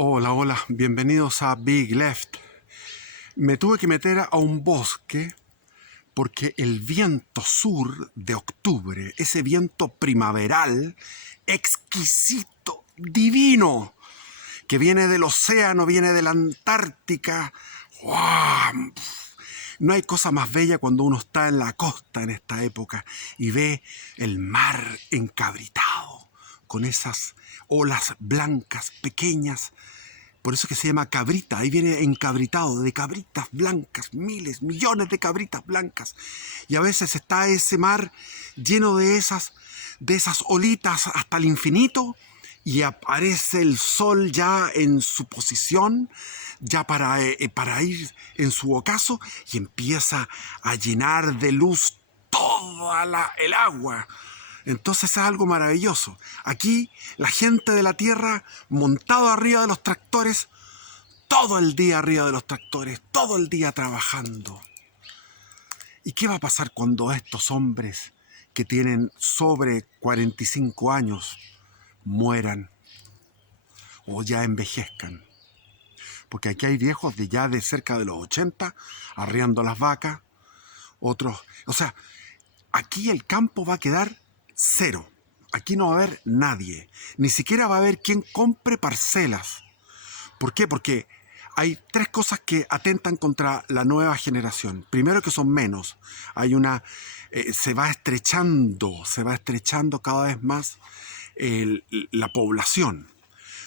Hola, hola, bienvenidos a Big Left. Me tuve que meter a un bosque porque el viento sur de octubre, ese viento primaveral, exquisito, divino, que viene del océano, viene de la Antártica. ¡Wow! No hay cosa más bella cuando uno está en la costa en esta época y ve el mar encabritado con esas olas blancas pequeñas. Por eso que se llama cabrita, ahí viene encabritado, de cabritas blancas, miles, millones de cabritas blancas. Y a veces está ese mar lleno de esas olitas hasta el infinito, y aparece el sol ya en su posición, ya para ir en su ocaso, y empieza a llenar de luz toda el agua. Entonces es algo maravilloso. Aquí la gente de la tierra, montado arriba de los tractores, todo el día arriba de los tractores, todo el día trabajando. ¿Y qué va a pasar cuando estos hombres que tienen sobre 45 años mueran o ya envejezcan? Porque aquí hay viejos de cerca de los 80 arriando las vacas, otros... O sea, aquí el campo va a quedar cero. Aquí no va a haber nadie. Ni siquiera va a haber quien compre parcelas. ¿Por qué? Porque hay tres cosas que atentan contra la nueva generación. Primero, que son menos. Hay una... se va estrechando cada vez más la población.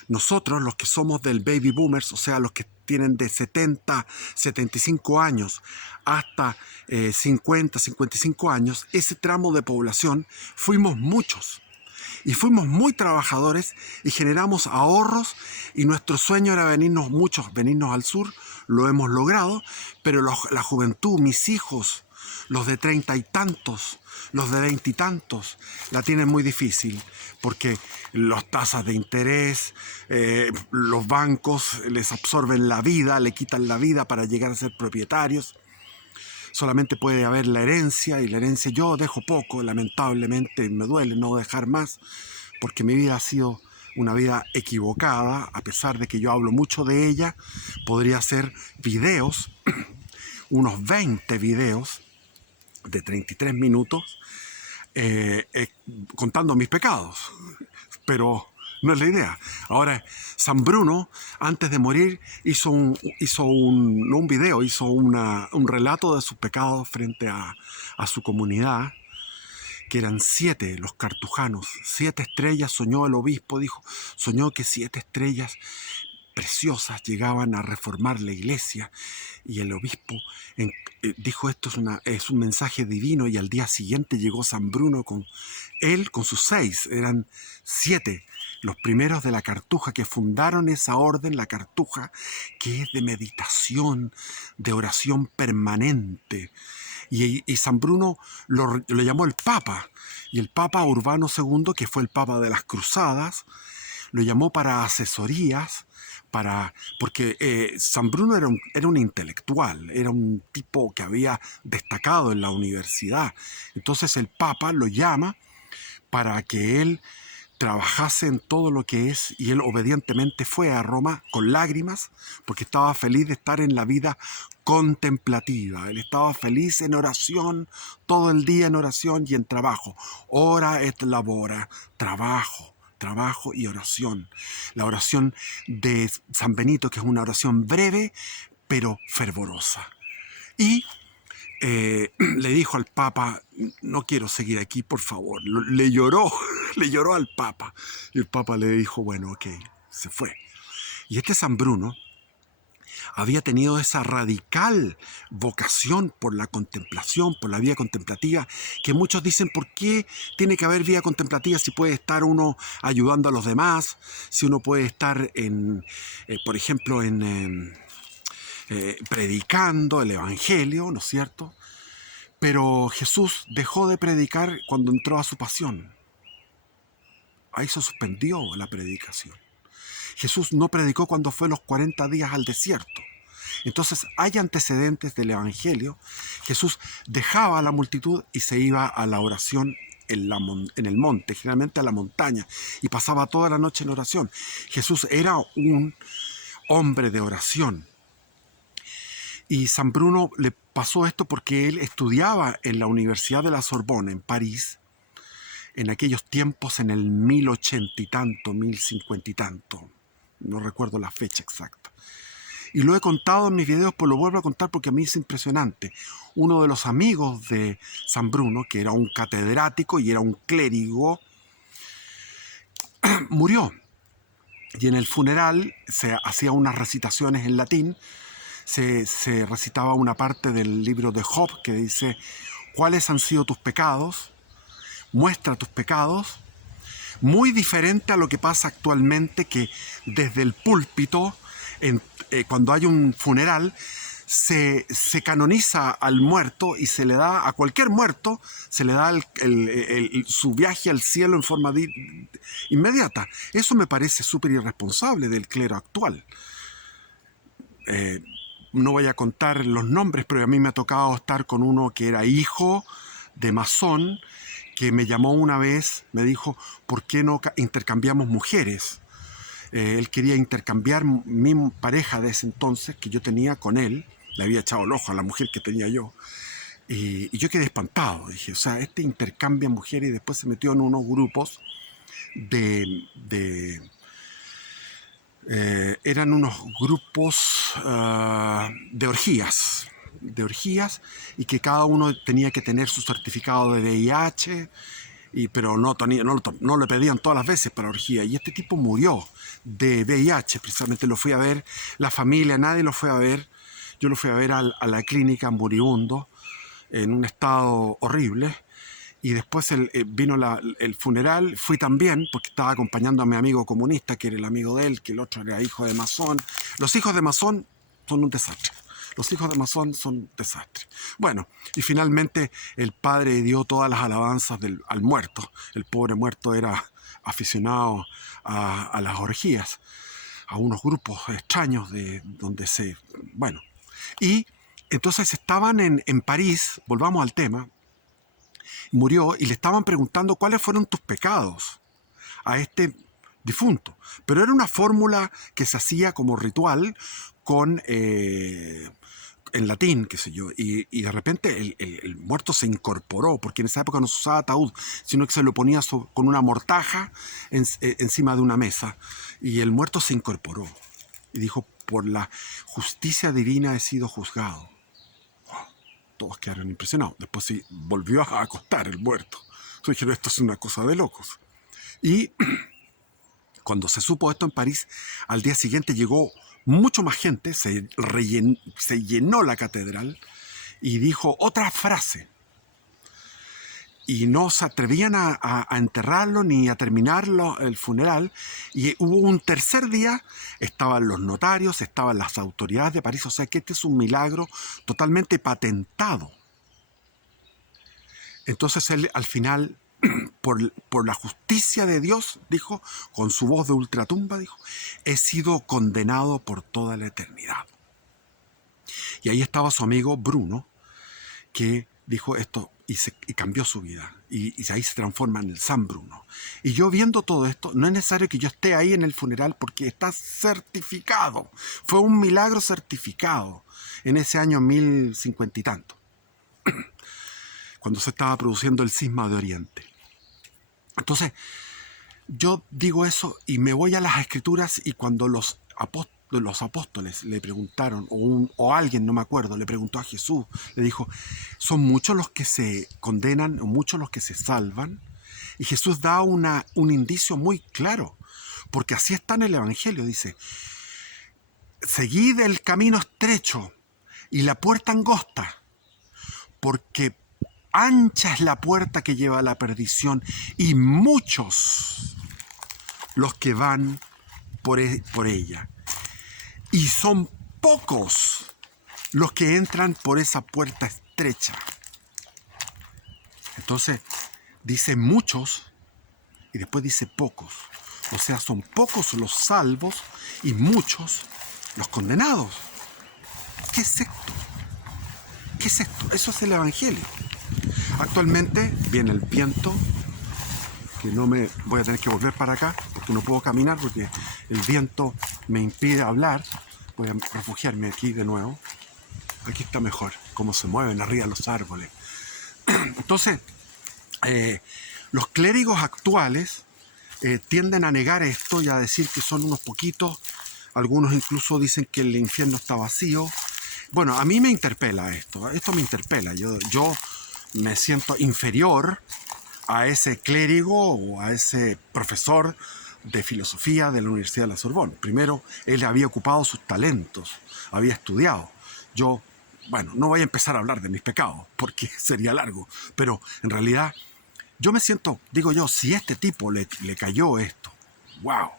Nosotros, los que somos del baby boomers, o sea, los que tienen de 70, 75 años hasta 50, 55 años, ese tramo de población, fuimos muchos. Y fuimos muy trabajadores y generamos ahorros, y nuestro sueño era venirnos al sur. Lo hemos logrado, pero la juventud, mis hijos, los de 30 y tantos, los de 20 y tantos, la tienen muy difícil porque las tasas de interés, los bancos les absorben la vida, le quitan la vida para llegar a ser propietarios. Solamente puede haber la herencia, y la herencia yo dejo poco, lamentablemente me duele no dejar más, porque mi vida ha sido una vida equivocada. A pesar de que yo hablo mucho de ella, podría hacer videos, unos 20 videos de 33 minutos, contando mis pecados, pero no es la idea. Ahora, San Bruno, antes de morir, no un video, hizo un relato de sus pecados frente a su comunidad, que eran 7 los cartujanos. 7 estrellas soñó el obispo, dijo, soñó que 7 estrellas preciosas llegaban a reformar la iglesia, y el obispo dijo, esto es un mensaje divino, y al día siguiente llegó San Bruno con sus 6, eran 7 los primeros de la Cartuja, que fundaron esa orden, la Cartuja, que es de meditación, de oración permanente. Y San Bruno lo llamó el Papa, y el Papa Urbano II, que fue el Papa de las Cruzadas, lo llamó para asesorías, porque San Bruno era un intelectual, era un tipo que había destacado en la universidad. Entonces el Papa lo llama para que él trabajase en todo lo que es, y él obedientemente fue a Roma con lágrimas, porque estaba feliz de estar en la vida contemplativa. Él estaba feliz en oración, todo el día en oración y en trabajo. Ora et labora, trabajo y oración. La oración de San Benito, que es una oración breve pero fervorosa. Y le dijo al Papa, no quiero seguir aquí, por favor. Le lloró, le lloró al Papa. Y el Papa le dijo, bueno, ok, se fue. Y este San Bruno había tenido esa radical vocación por la contemplación, por la vida contemplativa, que muchos dicen, ¿por qué tiene que haber vida contemplativa si puede estar uno ayudando a los demás? Si uno puede estar por ejemplo, predicando el Evangelio, ¿no es cierto? Pero Jesús dejó de predicar cuando entró a su pasión. Ahí se suspendió la predicación. Jesús no predicó cuando fue los 40 días al desierto. Entonces hay antecedentes del Evangelio. Jesús dejaba a la multitud y se iba a la oración en el monte, generalmente a la montaña, y pasaba toda la noche en oración. Jesús era un hombre de oración. Y San Bruno le pasó esto porque él estudiaba en la Universidad de la Sorbona, en París, en aquellos tiempos, en el 1080 y tanto, 1050 y tanto. No recuerdo la fecha exacta. Y lo he contado en mis videos, pues lo vuelvo a contar porque a mí es impresionante. Uno de los amigos de San Bruno, que era un catedrático y era un clérigo, murió. Y en el funeral se hacía unas recitaciones en latín. Se recitaba una parte del libro de Job que dice: ¿cuáles han sido tus pecados? Muestra tus pecados. Muy diferente a lo que pasa actualmente, que desde el púlpito, cuando hay un funeral, se canoniza al muerto y se le da a cualquier muerto, se le da su viaje al cielo en forma inmediata. Eso me parece súper irresponsable del clero actual. No voy a contar los nombres, pero a mí me ha tocado estar con uno que era hijo de masón, que me llamó una vez, me dijo: ¿por qué no intercambiamos mujeres? Él quería intercambiar mi pareja de ese entonces, que yo tenía con él, le había echado el ojo a la mujer que tenía yo, y yo quedé espantado. Dije, o sea, este intercambia mujeres, y después se metió en unos grupos eran unos grupos de orgías, y que cada uno tenía que tener su certificado de VIH, pero no le pedían todas las veces para orgía. Y este tipo murió de VIH, precisamente. Lo fui a ver, la familia, nadie lo fue a ver. Yo lo fui a ver a la clínica, moribundo, en un estado horrible. Y después vino el funeral. Fui también porque estaba acompañando a mi amigo comunista, que era el amigo de él, que el otro era hijo de masón. Los hijos de masón son un desastre. Los hijos de masón son un desastre. Bueno, y finalmente el padre dio todas las alabanzas al muerto. El pobre muerto era aficionado a las orgías, a unos grupos extraños donde se... Bueno, y entonces estaban en París, volvamos al tema. Murió y le estaban preguntando cuáles fueron tus pecados a este difunto. Pero era una fórmula que se hacía como ritual en latín, qué sé yo, y de repente el muerto se incorporó, porque en esa época no se usaba ataúd, sino que se lo ponía con una mortaja encima de una mesa, y el muerto se incorporó y dijo: por la justicia divina he sido juzgado. Todos quedaron impresionados. Después sí volvió a acostar el muerto. Entonces dijeron: esto es una cosa de locos. Y cuando se supo esto en París, al día siguiente llegó mucho más gente, se llenó la catedral, y dijo otra frase. Y no se atrevían a enterrarlo ni a terminar el funeral. Y hubo un tercer día, estaban los notarios, estaban las autoridades de París. O sea que este es un milagro totalmente patentado. Entonces él, al final, por la justicia de Dios, dijo, con su voz de ultratumba, dijo: he sido condenado por toda la eternidad. Y ahí estaba su amigo Bruno, que dijo esto y cambió su vida. Y ahí se transforma en el San Bruno. Y yo, viendo todo esto, no es necesario que yo esté ahí en el funeral, porque está certificado. Fue un milagro certificado en ese año 1050 y tanto, cuando se estaba produciendo el cisma de Oriente. Entonces, yo digo eso y me voy a las Escrituras, y cuando los apóstoles le preguntaron, o alguien, no me acuerdo, le preguntó a Jesús, le dijo: ¿son muchos los que se condenan o muchos los que se salvan? Y Jesús da un indicio muy claro, porque así está en el Evangelio. Dice: seguid el camino estrecho y la puerta angosta, porque ancha es la puerta que lleva a la perdición, y muchos los que van por ella. Y son pocos los que entran por esa puerta estrecha. Entonces, dice muchos y después dice pocos. O sea, son pocos los salvos y muchos los condenados. ¿Qué es esto? ¿Qué es esto? Eso es el Evangelio. Actualmente viene el viento, que no me voy a tener que volver para acá porque no puedo caminar porque el viento me impide hablar. Voy a refugiarme aquí de nuevo. Aquí está mejor, cómo se mueven arriba los árboles. Entonces, los clérigos actuales tienden a negar esto y a decir que son unos poquitos. Algunos incluso dicen que el infierno está vacío. Bueno, a mí me interpela esto me interpela. Yo me siento inferior a ese clérigo o a ese profesor de filosofía de la Universidad de la Sorbonne. Primero, él había ocupado sus talentos, había estudiado. Yo, bueno, no voy a empezar a hablar de mis pecados porque sería largo, pero en realidad yo me siento, digo yo, si este tipo le cayó esto, wow.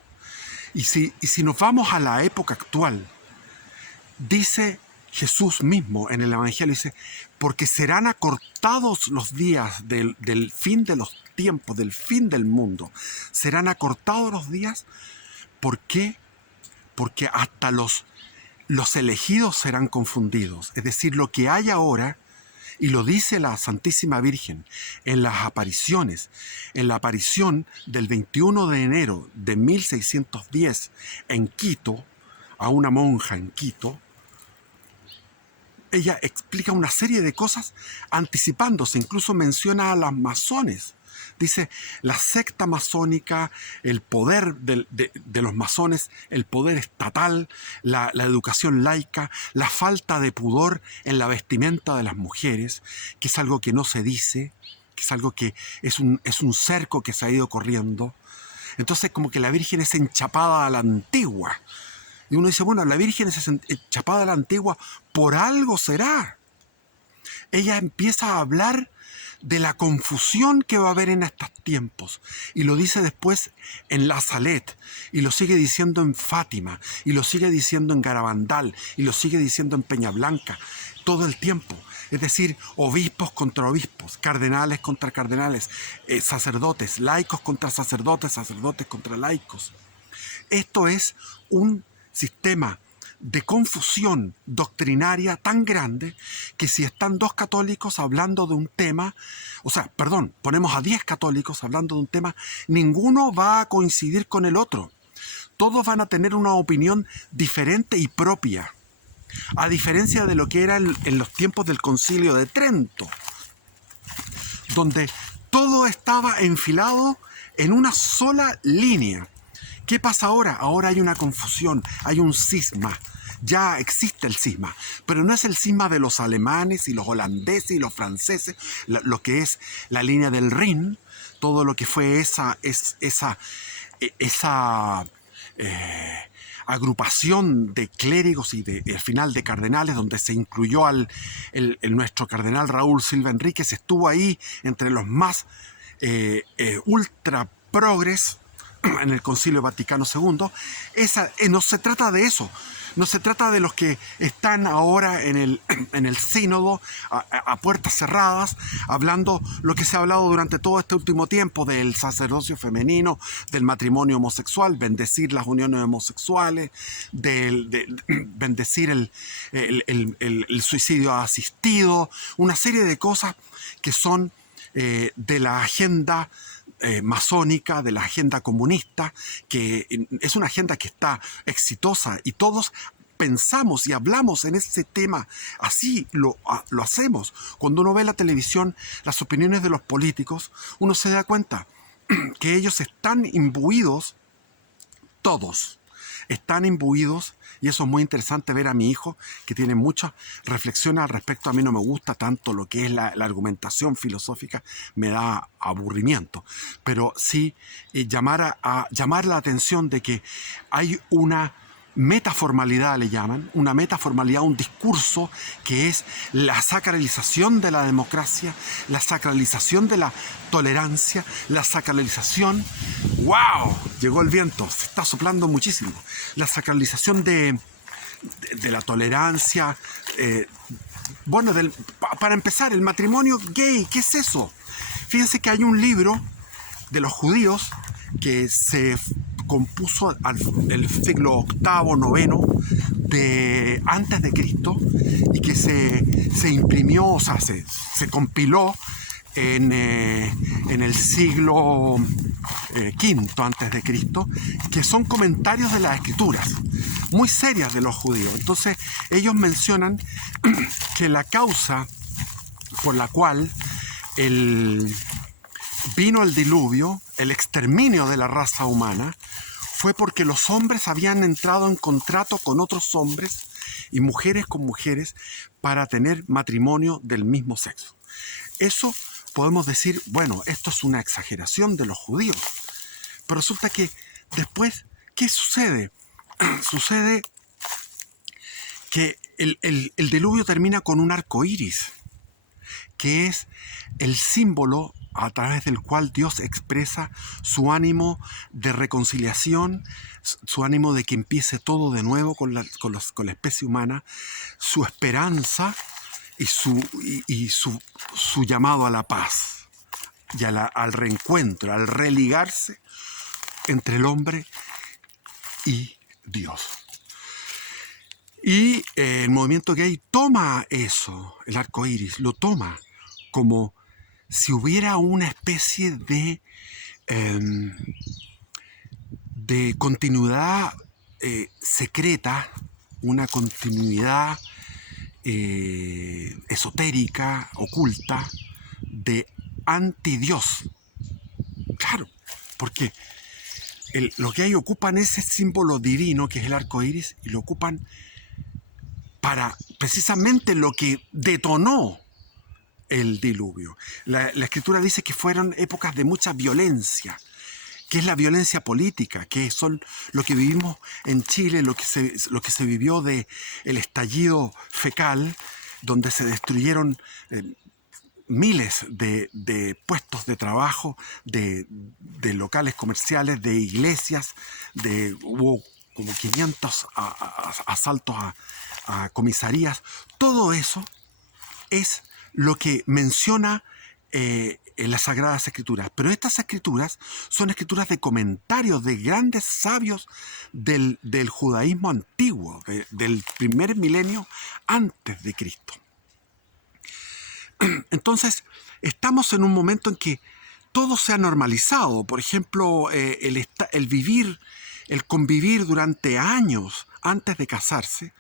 Y si nos vamos a la época actual, dice Jesús mismo en el Evangelio, dice, porque serán acortados los días del fin de los tiempos, del fin del mundo. Serán acortados los días. ¿Por qué? Porque hasta los elegidos serán confundidos. Es decir, lo que hay ahora, y lo dice la Santísima Virgen en las apariciones, en la aparición del 21 de enero de 1610 en Quito, a una monja en Quito, ella explica una serie de cosas anticipándose, incluso menciona a las masones. Dice, la secta masónica, el poder de los masones, el poder estatal, la educación laica, la falta de pudor en la vestimenta de las mujeres, que es algo que no se dice, que es algo que es un cerco que se ha ido corriendo. Entonces como que la Virgen es enchapada a la antigua. Y uno dice, bueno, la Virgen es enchapada a la antigua, por algo será. Ella empieza a hablar de la confusión que va a haber en estos tiempos. Y lo dice después en La Salette, y lo sigue diciendo en Fátima, y lo sigue diciendo en Garabandal, y lo sigue diciendo en Peñablanca, todo el tiempo. Es decir, obispos contra obispos, cardenales contra cardenales, sacerdotes, laicos contra sacerdotes, sacerdotes contra laicos. Esto es un sistema de confusión doctrinaria tan grande que si están dos católicos hablando de un tema, ponemos a 10 católicos hablando de un tema, ninguno va a coincidir con el otro. Todos van a tener una opinión diferente y propia, a diferencia de lo que era en los tiempos del Concilio de Trento, donde todo estaba enfilado en una sola línea. ¿Qué pasa ahora? Ahora hay una confusión, hay un cisma. Ya existe el cisma, pero no es el cisma de los alemanes y los holandeses y los franceses, lo que es la línea del Rin, todo lo que fue esa agrupación de clérigos y al final de cardenales, donde se incluyó nuestro cardenal Raúl Silva Enríquez, estuvo ahí entre los más ultra progres en el Concilio Vaticano II. No se trata de eso. No se trata de los que están ahora en el sínodo a puertas cerradas, hablando lo que se ha hablado durante todo este último tiempo del sacerdocio femenino, del matrimonio homosexual, bendecir las uniones homosexuales, bendecir el suicidio asistido, una serie de cosas que son de la agenda masónica, de la agenda comunista, que es una agenda que está exitosa y todos pensamos y hablamos en ese tema, así lo hacemos. Cuando uno ve la televisión, las opiniones de los políticos, uno se da cuenta que ellos están imbuidos, todos están imbuidos, y eso es muy interesante ver a mi hijo, que tiene muchas reflexiones al respecto. A mí no me gusta tanto lo que es la argumentación filosófica, me da aburrimiento, pero sí llamar la atención de que hay una metaformalidad, le llaman, una metaformalidad, un discurso que es la sacralización de la democracia, la sacralización de la tolerancia, la sacralización, ¡wow! Llegó el viento, se está soplando muchísimo, la sacralización de la tolerancia, para empezar, el matrimonio gay, ¿qué es eso? Fíjense que hay un libro de los judíos que se compuso en el siglo VIII, IX antes de Cristo, y que se imprimió, se compiló en el siglo V antes de Cristo, que son comentarios de las escrituras, muy serias de los judíos. Entonces ellos mencionan que la causa por la cual vino el diluvio, el exterminio de la raza humana, fue porque los hombres habían entrado en contrato con otros hombres y mujeres con mujeres para tener matrimonio del mismo sexo. Eso podemos decir, bueno, esto es una exageración de los judíos. Pero resulta que después, ¿qué sucede? Sucede que el diluvio termina con un arco iris, que es el símbolo a través del cual Dios expresa su ánimo de reconciliación, su ánimo de que empiece todo de nuevo con la especie humana, su esperanza y su llamado a la paz y al reencuentro, al religarse entre el hombre y Dios. Y el movimiento gay toma eso, el arco iris, lo toma como si hubiera una especie de continuidad secreta, una continuidad esotérica, oculta, de anti-Dios. Claro, porque los gays ocupan ese símbolo divino que es el arco iris y lo ocupan para precisamente lo que detonó el diluvio. La escritura dice que fueron épocas de mucha violencia, que es la violencia política, que son lo que vivimos en Chile, lo que se vivió del estallido fecal, donde se destruyeron miles de puestos de trabajo, de locales comerciales, de iglesias, hubo como 500 asaltos a comisarías. Todo eso es lo que menciona en las Sagradas Escrituras. Pero estas escrituras son escrituras de comentarios de grandes sabios del judaísmo antiguo, del primer milenio antes de Cristo. Entonces, estamos en un momento en que todo se ha normalizado. Por ejemplo, el convivir durante años antes de casarse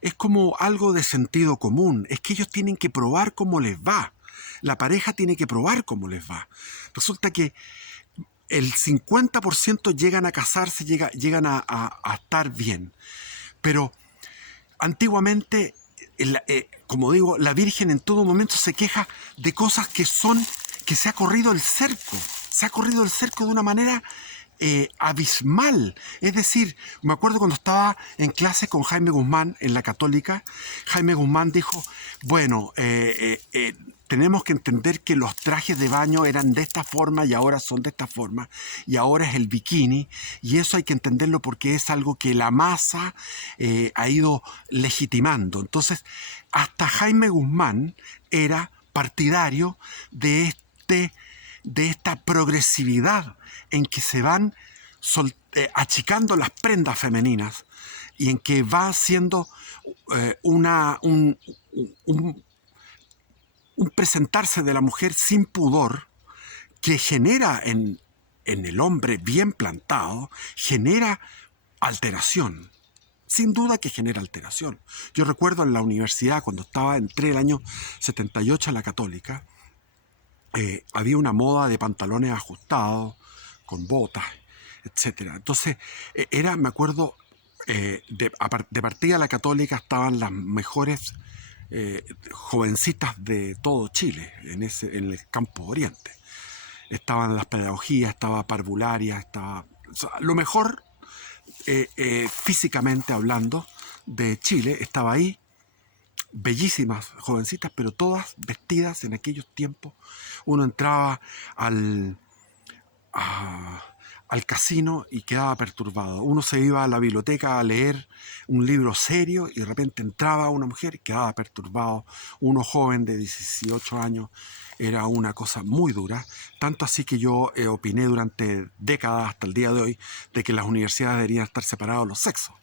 es como algo de sentido común. Es que ellos tienen que probar cómo les va. La pareja tiene que probar cómo les va. Resulta que el 50% llegan a casarse, llegan a estar bien. Pero antiguamente, como digo, la Virgen en todo momento se queja de cosas que se ha corrido el cerco. Se ha corrido el cerco de una manera abismal. Es decir, me acuerdo cuando estaba en clase con Jaime Guzmán en la Católica, Jaime Guzmán dijo, bueno, tenemos que entender que los trajes de baño eran de esta forma y ahora son de esta forma, y ahora es el bikini, y eso hay que entenderlo porque es algo que la masa ha ido legitimando. Entonces, hasta Jaime Guzmán era partidario de esta progresividad en que se van achicando las prendas femeninas y en que va siendo un presentarse de la mujer sin pudor que genera en el hombre bien plantado, genera alteración. Sin duda que genera alteración. Yo recuerdo en la universidad, cuando entré el año 78 a la Católica, había una moda de pantalones ajustados, con botas, etc. Entonces, me acuerdo, de partida a la Católica estaban las mejores jovencitas de todo Chile, en el campo oriente. Estaban las pedagogías, estaba parvularia, estaba lo mejor físicamente hablando de Chile, estaba ahí, bellísimas jovencitas, pero todas vestidas en aquellos tiempos. Uno entraba al casino y quedaba perturbado. Uno se iba a la biblioteca a leer un libro serio y de repente entraba una mujer y quedaba perturbado. Uno joven de 18 años, era una cosa muy dura. Tanto así que yo opiné durante décadas hasta el día de hoy de que las universidades deberían estar separados los sexos.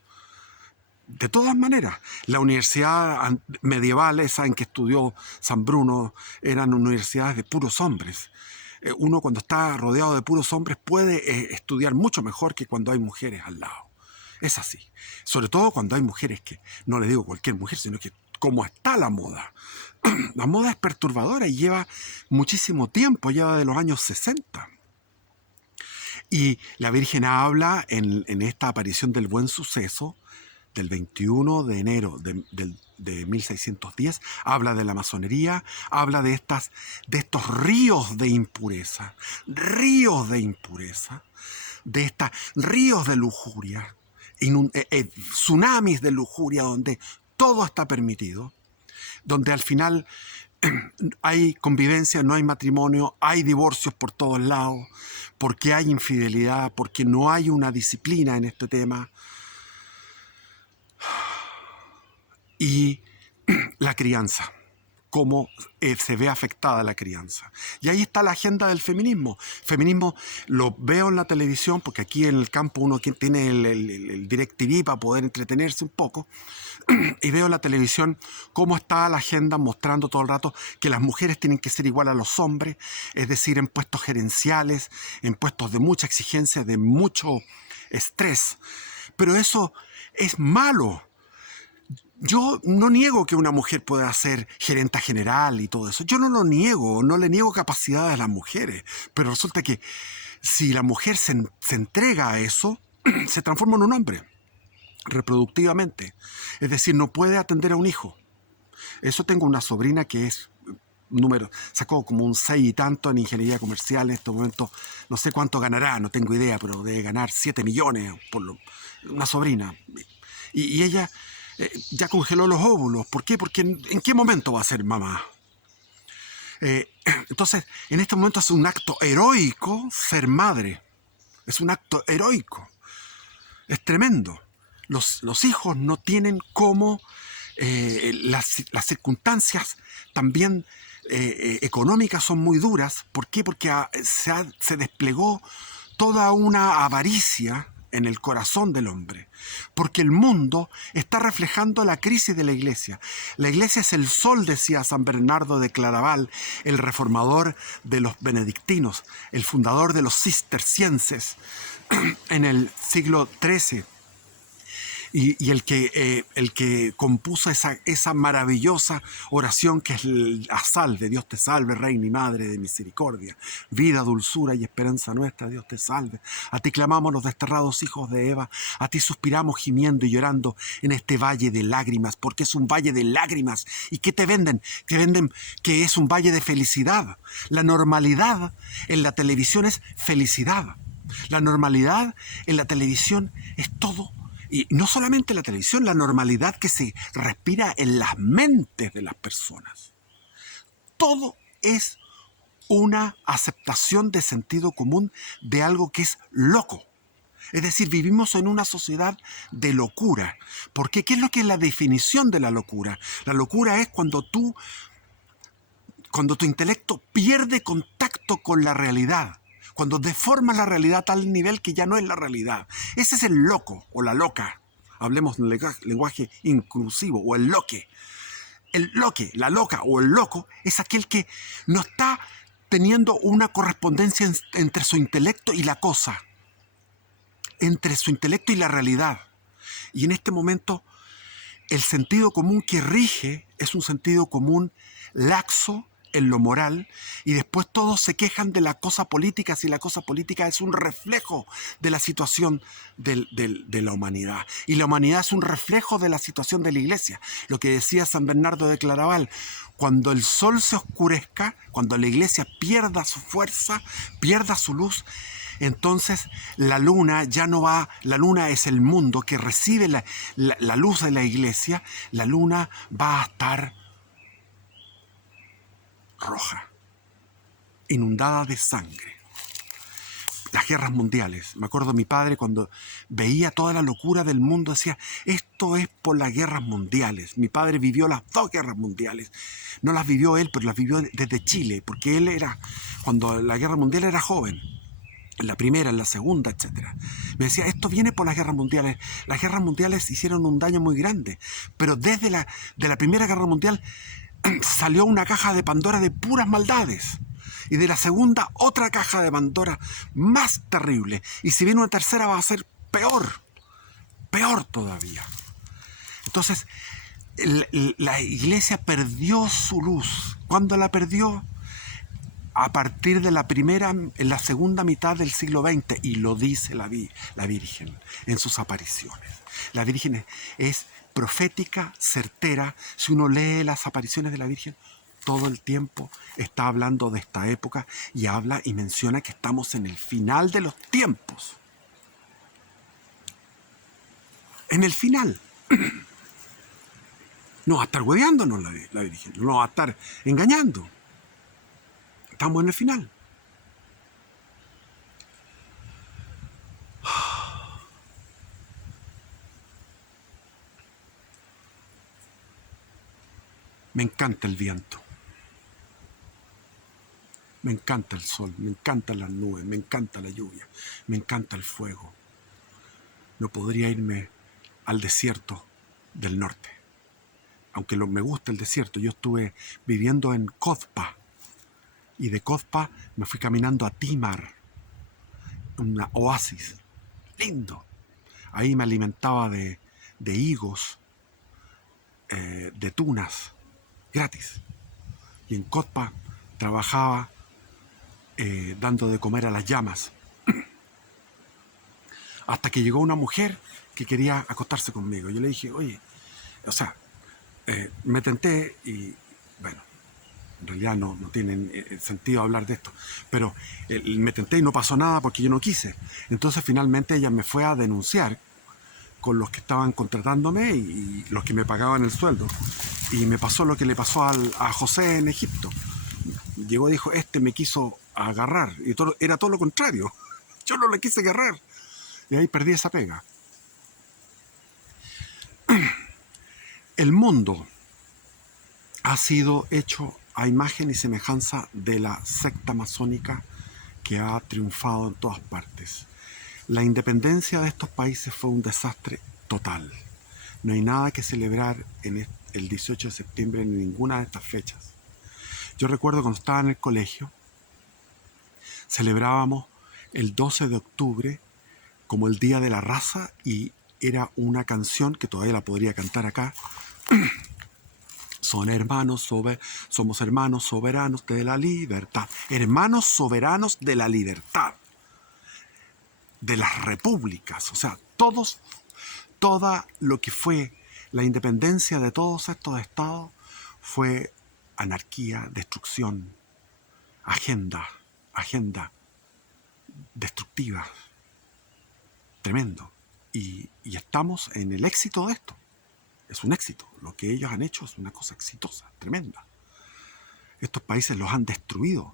De todas maneras, la universidad medieval, esa en que estudió San Bruno, eran universidades de puros hombres. Uno cuando está rodeado de puros hombres puede estudiar mucho mejor que cuando hay mujeres al lado. Es así. Sobre todo cuando hay mujeres que, no le digo cualquier mujer, sino que como está la moda. La moda es perturbadora y lleva muchísimo tiempo, lleva de los años 60. Y la Virgen habla en esta aparición del Buen Suceso, del 21 de enero de 1610, habla de la masonería, habla de estos ríos de impureza, de estos ríos de lujuria, tsunamis de lujuria donde todo está permitido, donde al final hay convivencia, no hay matrimonio, hay divorcios por todos lados, porque hay infidelidad, porque no hay una disciplina en este tema. Y la crianza, cómo se ve afectada la crianza. Y ahí está la agenda del feminismo. Feminismo lo veo en la televisión, porque aquí en el campo uno tiene el DirecTV para poder entretenerse un poco, y veo en la televisión cómo está la agenda mostrando todo el rato que las mujeres tienen que ser igual a los hombres, es decir, en puestos gerenciales, en puestos de mucha exigencia, de mucho estrés. Pero eso es malo. Yo no niego que una mujer pueda ser gerenta general y todo eso. Yo no lo niego, no le niego capacidades a las mujeres. Pero resulta que si la mujer se entrega a eso, se transforma en un hombre, reproductivamente. Es decir, no puede atender a un hijo. Eso tengo una sobrina que es sacó como un 6 y tanto en ingeniería comercial en este momento. No sé cuánto ganará, no tengo idea, pero debe ganar 7 millones una sobrina. Y ella ya congeló los óvulos. ¿Por qué? Porque ¿en qué momento va a ser mamá? Entonces, en este momento es un acto heroico ser madre. Es un acto heroico. Es tremendo. Los hijos no tienen cómo las circunstancias también económicas son muy duras. ¿Por qué? Porque se desplegó toda una avaricia en el corazón del hombre, porque el mundo está reflejando la crisis de la iglesia. La iglesia es el sol, decía San Bernardo de Claraval, el reformador de los benedictinos, el fundador de los cistercienses en el siglo XIII. Y el que compuso esa maravillosa oración que es la salve, Dios te salve, Reina y Madre de misericordia, vida, dulzura y esperanza nuestra, Dios te salve. A ti clamamos los desterrados hijos de Eva, a ti suspiramos gimiendo y llorando en este valle de lágrimas, porque es un valle de lágrimas. ¿Y qué te venden? Te venden que es un valle de felicidad. La normalidad en la televisión es felicidad. La normalidad en la televisión es todo. Y no solamente la televisión, la normalidad que se respira en las mentes de las personas. Todo es una aceptación de sentido común de algo que es loco. Es decir, vivimos en una sociedad de locura. Porque ¿qué es lo que es la definición de la locura? La locura es cuando tu intelecto pierde contacto con la realidad. Cuando deformas la realidad a tal nivel que ya no es la realidad. Ese es el loco o la loca. Hablemos en lenguaje inclusivo, o el loque. El loque, la loca o el loco es aquel que no está teniendo una correspondencia entre su intelecto y la cosa. Entre su intelecto y la realidad. Y en este momento, el sentido común que rige es un sentido común laxo en lo moral, y después todos se quejan de la cosa política, si la cosa política es un reflejo de la situación de la humanidad. Y la humanidad es un reflejo de la situación de la iglesia. Lo que decía San Bernardo de Claraval, cuando el sol se oscurezca, cuando la iglesia pierda su fuerza, pierda su luz, entonces la luna ya no va, la luna es el mundo que recibe la luz de la iglesia, la luna va a estar roja, inundada de sangre. Las guerras mundiales. Me acuerdo de mi padre cuando veía toda la locura del mundo, decía, esto es por las guerras mundiales. Mi padre vivió las 2 guerras mundiales. No las vivió él, pero las vivió desde Chile, porque él cuando la guerra mundial era joven. en la primera, en la segunda, etcétera. Me decía, esto viene por las guerras mundiales. Las guerras mundiales hicieron un daño muy grande, pero desde de la Primera Guerra Mundial salió una caja de Pandora de puras maldades. Y de la segunda, otra caja de Pandora más terrible. Y si viene una tercera, va a ser peor. Peor todavía. Entonces, la iglesia perdió su luz. ¿Cuándo la perdió? A partir de en la segunda mitad del siglo XX, y lo dice la Virgen en sus apariciones. La Virgen es profética, certera. Si uno lee las apariciones de la Virgen, todo el tiempo está hablando de esta época y habla y menciona que estamos en el final de los tiempos. En el final. No va a estar hueveándonos la Virgen, no va a estar engañando. Estamos en el final. Me encanta el viento. Me encanta el sol, me encantan las nubes, me encanta la lluvia, me encanta el fuego. No podría irme al desierto del norte. Aunque me gusta el desierto, yo estuve viviendo en Cozpa. Y de Cozpa me fui caminando a Tímar, una oasis. Lindo. Ahí me alimentaba de higos, de tunas, gratis. Y en Cozpa trabajaba dando de comer a las llamas. Hasta que llegó una mujer que quería acostarse conmigo. Yo le dije, oye, o sea, me tenté y, bueno, en realidad no tiene sentido hablar de esto, pero me tenté y no pasó nada porque yo no quise. Entonces finalmente ella me fue a denunciar con los que estaban contratándome y los que me pagaban el sueldo. Y me pasó lo que le pasó a José en Egipto. Llegó y dijo, me quiso agarrar. Y era todo lo contrario. Yo no le quise agarrar. Y ahí perdí esa pega. El mundo ha sido hecho a imagen y semejanza de la secta masónica que ha triunfado en todas partes. La independencia de estos países fue un desastre total. No hay nada que celebrar en el 18 de septiembre en ninguna de estas fechas. Yo recuerdo cuando estaba en el colegio, celebrábamos el 12 de octubre como el Día de la Raza y era una canción que todavía la podría cantar acá. Somos hermanos soberanos de la libertad. Hermanos soberanos de la libertad. De las repúblicas. O sea, toda lo que fue la independencia de todos estos estados fue anarquía, destrucción, agenda destructiva. Tremendo. Y estamos en el éxito de esto. Es un éxito. Lo que ellos han hecho es una cosa exitosa, tremenda. Estos países los han destruido.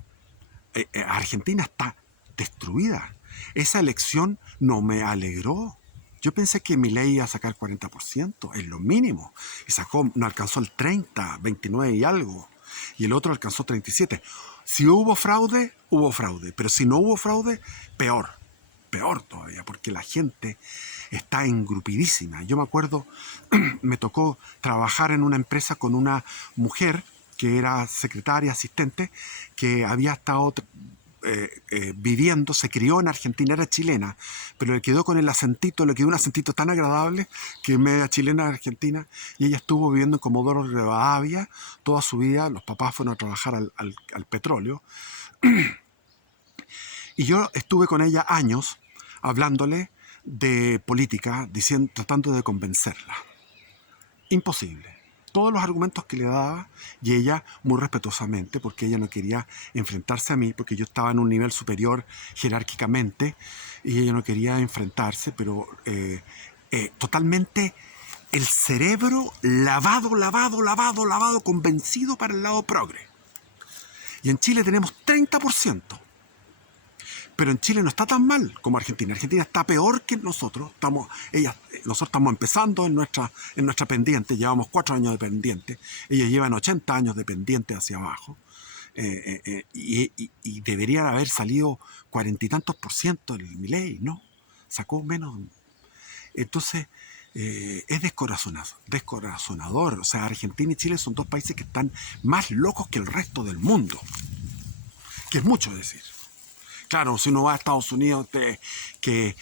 Argentina está destruida. Esa elección no me alegró. Yo pensé que Milei iba a sacar 40%, es lo mínimo. Y no alcanzó el 30, 29 y algo. Y el otro alcanzó 37. Si hubo fraude, hubo fraude. Pero si no hubo fraude, peor todavía, porque la gente está engrupidísima. Yo me acuerdo, me tocó trabajar en una empresa con una mujer que era secretaria, asistente, que había estado viviendo, se crió en Argentina, era chilena, pero le quedó un acentito tan agradable que es media chilena argentina, y ella estuvo viviendo en Comodoro Rivadavia toda su vida. Los papás fueron a trabajar al petróleo. Y yo estuve con ella años hablándole de política, tratando de convencerla. Imposible. Todos los argumentos que le daba, y ella muy respetuosamente, porque ella no quería enfrentarse a mí, porque yo estaba en un nivel superior jerárquicamente, y ella no quería enfrentarse, pero totalmente el cerebro lavado, convencido para el lado progre. Y en Chile tenemos 30%. Pero en Chile no está tan mal como Argentina. Argentina está peor que nosotros. Nosotros estamos empezando en nuestra pendiente. Llevamos 4 años de pendiente. Ellos llevan 80 años de pendiente hacia abajo. Y deberían haber salido 40 y tantos% el Milei, ¿no? Sacó menos. Entonces, es descorazonador. O sea, Argentina y Chile son dos países que están más locos que el resto del mundo, que es mucho decir. Claro, si uno va a Estados Unidos, se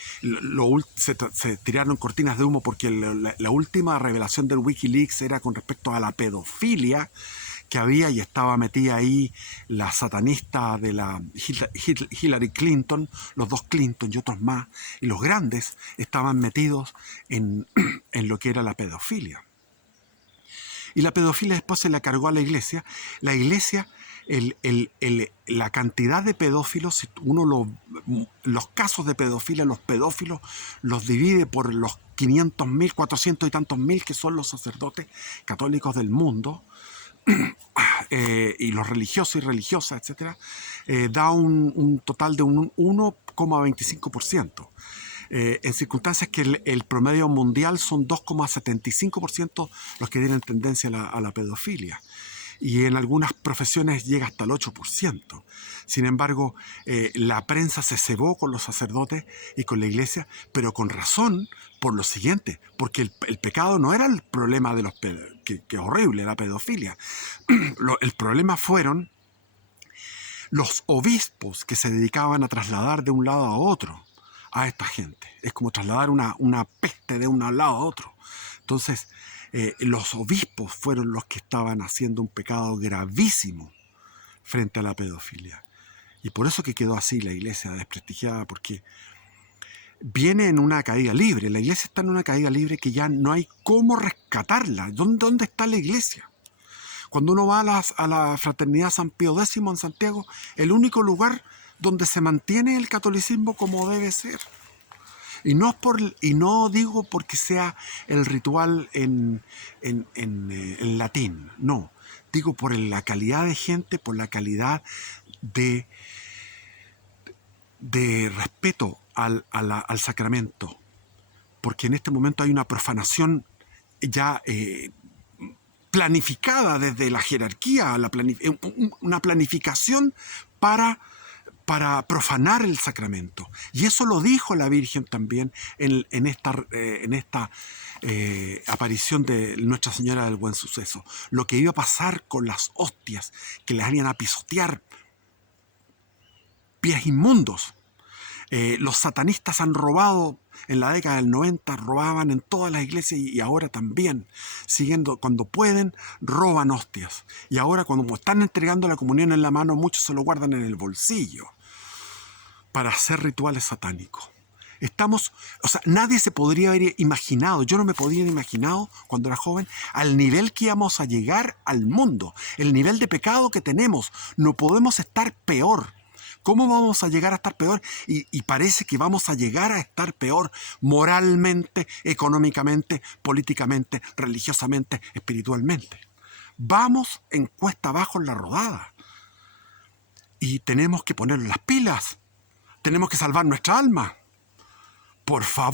tiraron cortinas de humo porque la última revelación del Wikileaks era con respecto a la pedofilia que había, y estaba metida ahí la satanista de la Hillary Clinton, los dos Clinton y otros más, y los grandes estaban metidos en lo que era la pedofilia. Y la pedofilia después se la cargó a la iglesia. La iglesia, la cantidad de pedófilos, si uno los casos de pedofilia, los pedófilos los divide por los 500.000, 400 y tantos mil que son los sacerdotes católicos del mundo, y los religiosos y religiosas, etcétera, da un total de un 1,25%. En circunstancias que el promedio mundial son 2,75% los que tienen tendencia a la pedofilia. Y en algunas profesiones llega hasta el 8%. Sin embargo, la prensa se cebó con los sacerdotes y con la iglesia, pero con razón, por lo siguiente, porque el pecado no era el problema de los que es horrible, la pedofilia. El problema fueron los obispos que se dedicaban a trasladar de un lado a otro a esta gente. Es como trasladar una peste de un lado a otro. Entonces, los obispos fueron los que estaban haciendo un pecado gravísimo frente a la pedofilia. Y por eso que quedó así la iglesia desprestigiada, porque viene en una caída libre. La iglesia está en una caída libre que ya no hay cómo rescatarla. ¿Dónde está la iglesia? Cuando uno va a la Fraternidad San Pío X en Santiago, el único lugar donde se mantiene el catolicismo como debe ser. Y no digo porque sea el ritual en latín, no. Digo por la calidad de gente, por la calidad de respeto al sacramento. Porque en este momento hay una profanación ya planificada desde la jerarquía, una planificación para profanar el sacramento. Y eso lo dijo la Virgen también en esta aparición de Nuestra Señora del Buen Suceso. Lo que iba a pasar con las hostias, que les harían a pisotear, pies inmundos. Los satanistas han robado en la década del 90, robaban en todas las iglesias y ahora también, siguiendo, cuando pueden, roban hostias. Y ahora cuando están entregando la comunión en la mano, muchos se lo guardan en el bolsillo para hacer rituales satánicos. Nadie se podría haber imaginado, yo no me podía haber imaginado cuando era joven, al nivel que íbamos a llegar al mundo, el nivel de pecado que tenemos. No podemos estar peor. ¿Cómo vamos a llegar a estar peor? Y parece que vamos a llegar a estar peor moralmente, económicamente, políticamente, religiosamente, espiritualmente. Vamos en cuesta abajo en la rodada. Y tenemos que poner las pilas. Tenemos que salvar nuestra alma. Por favor.